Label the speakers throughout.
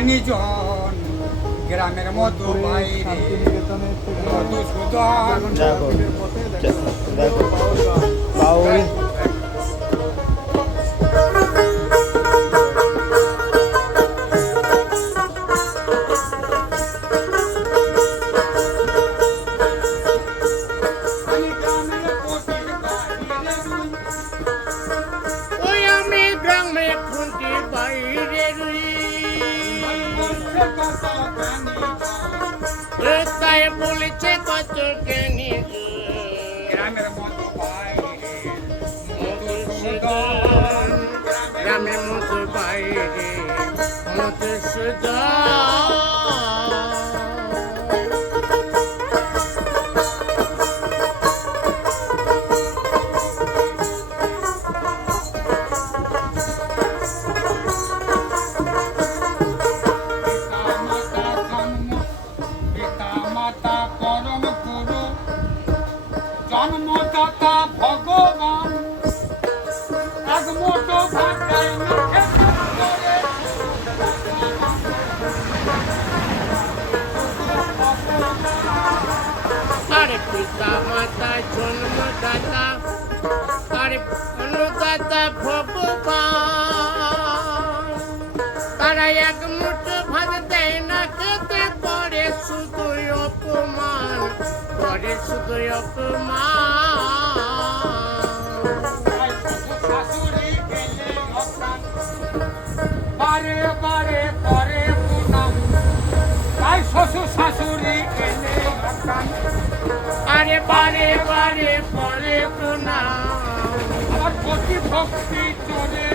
Speaker 1: জ্ঞানীজন গ্রামের মতো বাইরে। মধুসূদন।
Speaker 2: বাউল।
Speaker 3: তাই বলেছে কত জ্ঞানী
Speaker 1: গ্রামের মতো
Speaker 3: মধুসূদন গ্রামের মতো
Speaker 1: পিতা
Speaker 3: আরে পিতা মাতা জন্মদাতা আরে অনুদাতা ভগবান। তারা এক মুঠো করে শুধু অপমান
Speaker 1: তাই বারে বারে তাই শ্বশুর শাশুড়ি
Speaker 3: আরে বারে বারে করে
Speaker 1: প্রতি ভক্তি চলে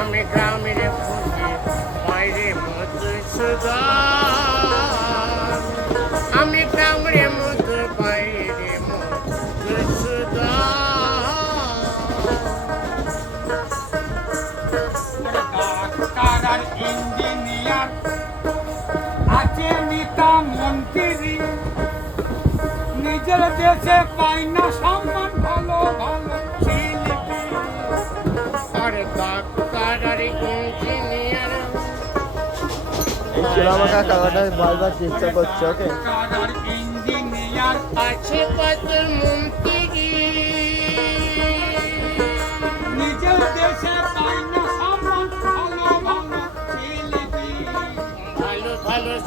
Speaker 3: আমি গ্রামের ফুটে বাইরে মধুসূদন
Speaker 1: ইঞ্জিনিয়ার। আছে নেতা মন্ত্রী। নিজের দেশে পায় না সম্মান ভালো ভালো শিল্পী।
Speaker 3: আরে ডাক্তার আর ইঞ্জিনিয়ার।
Speaker 2: এই চোরামাখা কাকাটা বারবার চেষ্টা করছে ওকে?
Speaker 1: ইঞ্জিনিয়ার।
Speaker 3: আছে কত মন্ত্রী।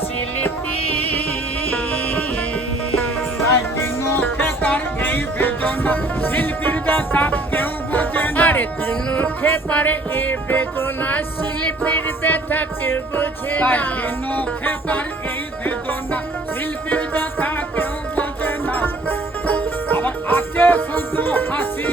Speaker 1: শিল্পী তাই এই বেদনা শিল্পীর ব্যথা কেউ বোঝে না।
Speaker 3: আরে পারে বেদনা শিল্পীর ব্যথা কেউ বোঝে
Speaker 1: তাই
Speaker 3: না
Speaker 1: খেতার এই বেদনা শিল্পীর ব্যথা কেউ বোঝে না। আবার আছে শুধু হাসি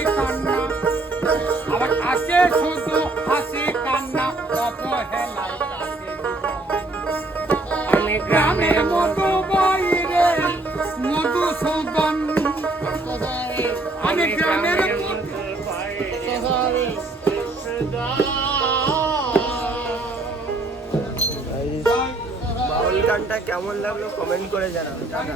Speaker 2: গানটা কেমন লাগল কমেন্ট করে জানাও টাটা।